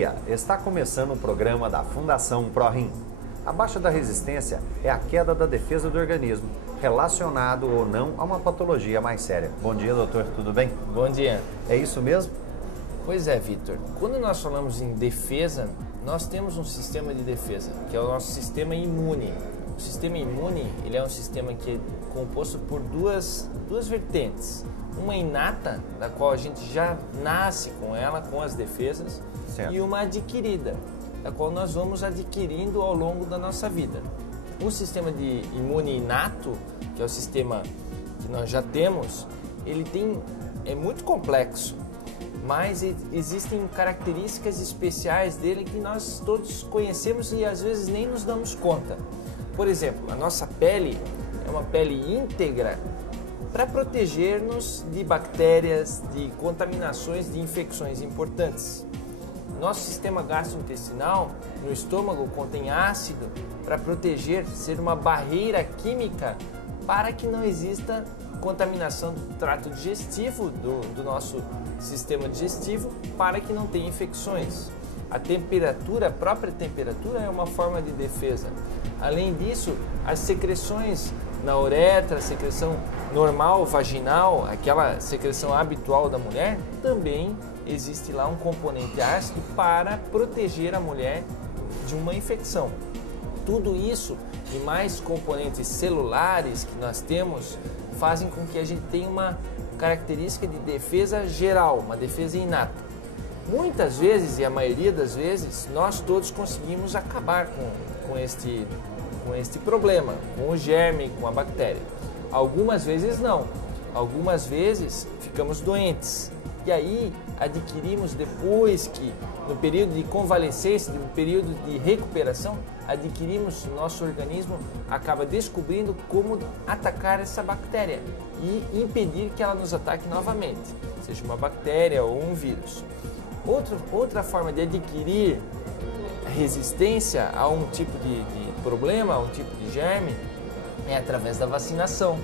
dia, está começando o programa da Fundação ProRim. A baixa da resistência é a queda da defesa do organismo, relacionado ou não a uma patologia mais séria. Bom dia, doutor, tudo bem? Bom dia. É isso mesmo? Pois é, Vitor. Quando nós falamos em defesa, nós temos um sistema de defesa, que é o nosso sistema imune. O sistema imune, ele é um sistema que é composto por duas vertentes. Uma inata, da qual a gente já nasce com ela, com as defesas, certo, e uma adquirida, da qual nós vamos adquirindo ao longo da nossa vida. O sistema de imune inato, que é o sistema que nós já temos, é muito complexo, mas existem características especiais dele que nós todos conhecemos e às vezes nem nos damos conta. Por exemplo, a nossa pele é uma pele íntegra para proteger-nos de bactérias, de contaminações, de infecções importantes. Nosso sistema gastrointestinal, no estômago, contém ácido para proteger, ser uma barreira química para que não exista contaminação do trato digestivo, do nosso sistema digestivo, para que não tenha infecções. A temperatura, a própria temperatura é uma forma de defesa. Além disso, as secreções na uretra, a secreção normal, vaginal, aquela secreção habitual da mulher, também existe lá um componente ácido para proteger a mulher de uma infecção. Tudo isso e mais componentes celulares que nós temos fazem com que a gente tenha uma característica de defesa geral, uma defesa inata. Muitas vezes, e a maioria das vezes, nós todos conseguimos acabar com este problema, com o germe, com a bactéria. Algumas vezes não. Algumas vezes ficamos doentes. E aí adquirimos depois que, no período de convalescência, no período de recuperação, nosso organismo acaba descobrindo como atacar essa bactéria e impedir que ela nos ataque novamente, seja uma bactéria ou um vírus. Outra forma de adquirir resistência a um tipo de problema, a um tipo de germe, é através da vacinação.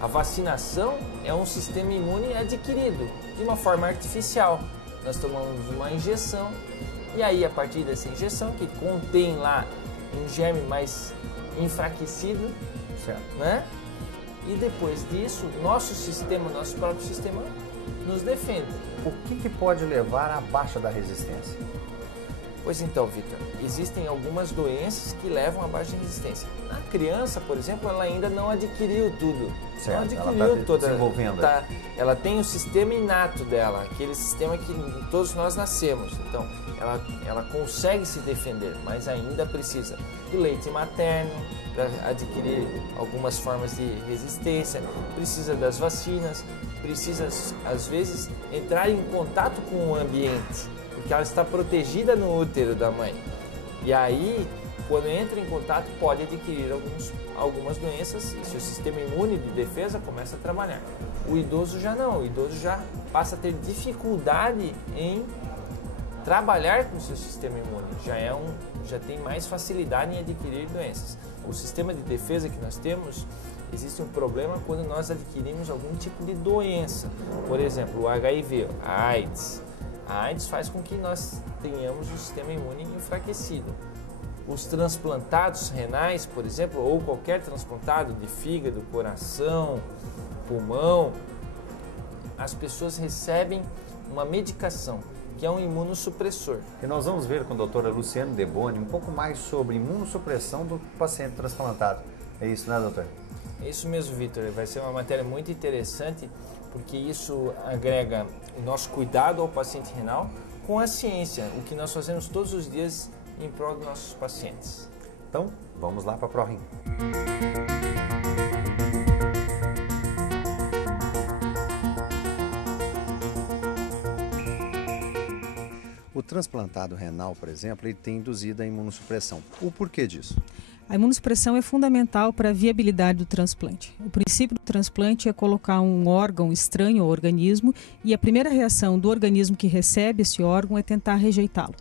A vacinação é um sistema imune adquirido de uma forma artificial. Nós tomamos uma injeção e aí, a partir dessa injeção, que contém lá um germe mais enfraquecido, certo, né? E depois disso, nosso próprio sistema nos defende. O que pode levar à baixa da resistência? Pois então, Vitor, existem algumas doenças que levam à baixa resistência. A criança, por exemplo, ela ainda não adquiriu tudo. Certo, não adquiriu desenvolvendo. Ela tem o sistema inato dela, aquele sistema que todos nós nascemos. Então, ela consegue se defender, mas ainda precisa do leite materno para adquirir algumas formas de resistência, precisa das vacinas, precisa, às vezes, entrar em contato com o ambiente, porque ela está protegida no útero da mãe. E aí, quando entra em contato, pode adquirir algumas doenças e seu sistema imune de defesa começa a trabalhar. O idoso já não, o idoso já passa a ter dificuldade em trabalhar com o seu sistema imune, já tem mais facilidade em adquirir doenças. O sistema de defesa que nós temos, existe um problema quando nós adquirimos algum tipo de doença, por exemplo, o HIV, a AIDS. A AIDS faz com que nós tenhamos o sistema imune enfraquecido. Os transplantados renais, por exemplo, ou qualquer transplantado de fígado, coração, pulmão, as pessoas recebem uma medicação, que é um imunossupressor. E nós vamos ver com a doutora Luciane Deboni um pouco mais sobre imunossupressão do paciente transplantado. É isso, né, doutor? É isso mesmo, Vitor. Vai ser uma matéria muito interessante, porque isso agrega o nosso cuidado ao paciente renal com a ciência, o que nós fazemos todos os dias em prol dos nossos pacientes. Então, vamos lá para a ProRim. O transplantado renal, por exemplo, ele tem induzido a imunossupressão. O porquê disso? A imunossupressão é fundamental para a viabilidade do transplante. O princípio do transplante é colocar um órgão estranho ao organismo e a primeira reação do organismo que recebe esse órgão é tentar rejeitá-lo.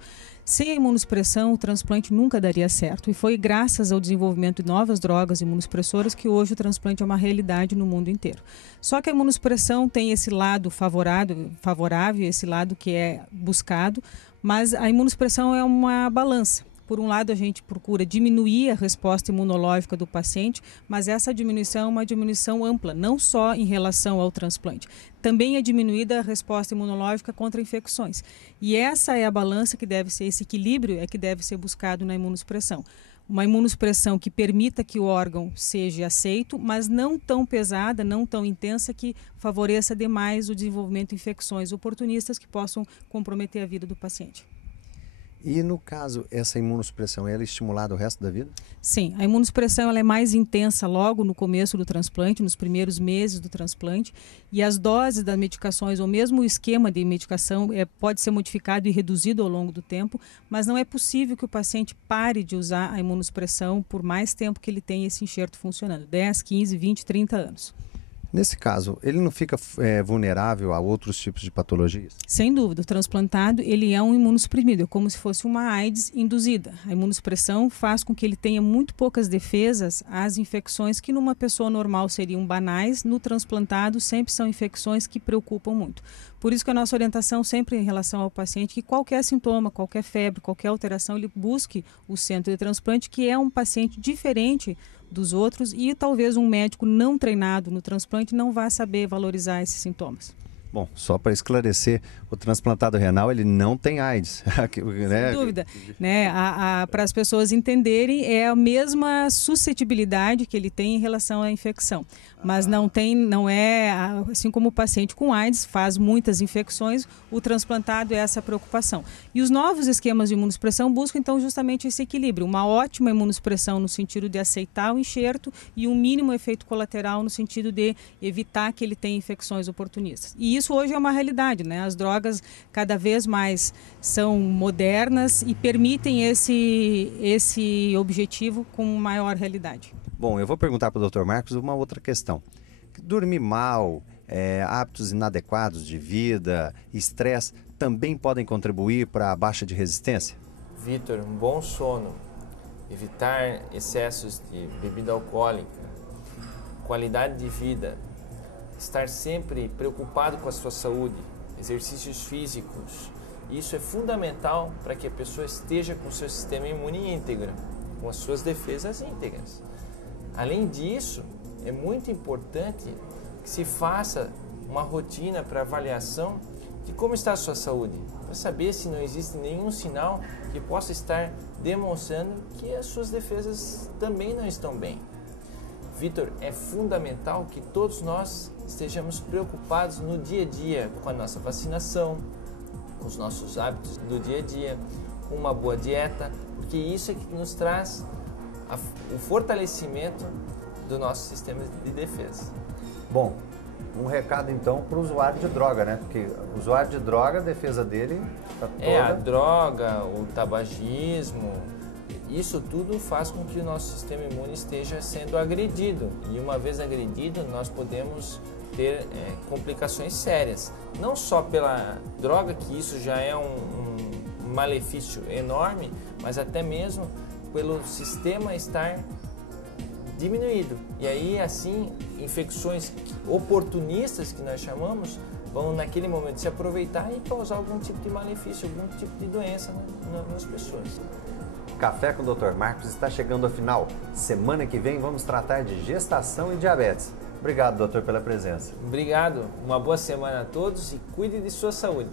Sem a imunossupressão, o transplante nunca daria certo e foi graças ao desenvolvimento de novas drogas imunossupressoras que hoje o transplante é uma realidade no mundo inteiro. Só que a imunossupressão tem esse lado favorável, esse lado que é buscado, Mas a imunossupressão é uma balança. Por um lado, a gente procura diminuir a resposta imunológica do paciente, mas essa diminuição é uma diminuição ampla, não só em relação ao transplante. Também é diminuída a resposta imunológica contra infecções. E essa é a balança que deve ser, esse equilíbrio é que deve ser buscado na imunossupressão. Uma imunossupressão que permita que o órgão seja aceito, mas não tão pesada, não tão intensa que favoreça demais o desenvolvimento de infecções oportunistas que possam comprometer a vida do paciente. E no caso, essa imunossupressão, ela é estimulada o resto da vida? Sim, a imunossupressão ela é mais intensa logo no começo do transplante, nos primeiros meses do transplante, e as doses das medicações, ou mesmo o esquema de medicação, pode ser modificado e reduzido ao longo do tempo, mas não é possível que o paciente pare de usar a imunossupressão por mais tempo que ele tenha esse enxerto funcionando, 10, 15, 20, 30 anos. Nesse caso, ele não fica vulnerável a outros tipos de patologias? Sem dúvida, o transplantado ele é um imunossuprimido, é como se fosse uma AIDS induzida. A imunossupressão faz com que ele tenha muito poucas defesas às infecções que numa pessoa normal seriam banais, no transplantado sempre são infecções que preocupam muito. Por isso que a nossa orientação sempre em relação ao paciente, que qualquer sintoma, qualquer febre, qualquer alteração, ele busque o centro de transplante, que é um paciente diferente dos outros e talvez um médico não treinado no transplante não vá saber valorizar esses sintomas. Bom, só para esclarecer, o transplantado renal ele não tem AIDS. Sem dúvida. Né? Para as pessoas entenderem, é a mesma suscetibilidade que ele tem em relação à infecção. Mas não é, assim como o paciente com AIDS faz muitas infecções, o transplantado é essa preocupação. E os novos esquemas de imunossupressão buscam então justamente esse equilíbrio, uma ótima imunossupressão no sentido de aceitar o enxerto e um mínimo efeito colateral no sentido de evitar que ele tenha infecções oportunistas. E isso hoje é uma realidade, né? As drogas cada vez mais são modernas e permitem esse objetivo com maior realidade. Bom, eu vou perguntar para o Dr. Marcos uma outra questão. Dormir mal, hábitos inadequados de vida, estresse, também podem contribuir para a baixa de resistência? Vitor, um bom sono, evitar excessos de bebida alcoólica, qualidade de vida, estar sempre preocupado com a sua saúde, exercícios físicos, isso é fundamental para que a pessoa esteja com o seu sistema imune íntegro, com as suas defesas íntegras. Além disso, é muito importante que se faça uma rotina para avaliação de como está a sua saúde, para saber se não existe nenhum sinal que possa estar demonstrando que as suas defesas também não estão bem. Vitor, é fundamental que todos nós estejamos preocupados no dia a dia com a nossa vacinação, com os nossos hábitos do dia a dia, com uma boa dieta, porque isso é que nos traz o fortalecimento do nosso sistema de defesa. Bom, um recado então para o usuário de droga, né? Porque o usuário de droga, a defesa dele está toda... A droga, o tabagismo, isso tudo faz com que o nosso sistema imune esteja sendo agredido. E uma vez agredido, nós podemos ter complicações sérias. Não só pela droga, que isso já é um malefício enorme, mas até mesmo pelo sistema estar diminuído. E aí, assim, infecções oportunistas, que nós chamamos, vão naquele momento se aproveitar e causar algum tipo de malefício, algum tipo de doença nas pessoas. Café com o Dr. Marcos está chegando ao final. Semana que vem vamos tratar de gestação e diabetes. Obrigado, doutor, pela presença. Obrigado. Uma boa semana a todos e cuide de sua saúde.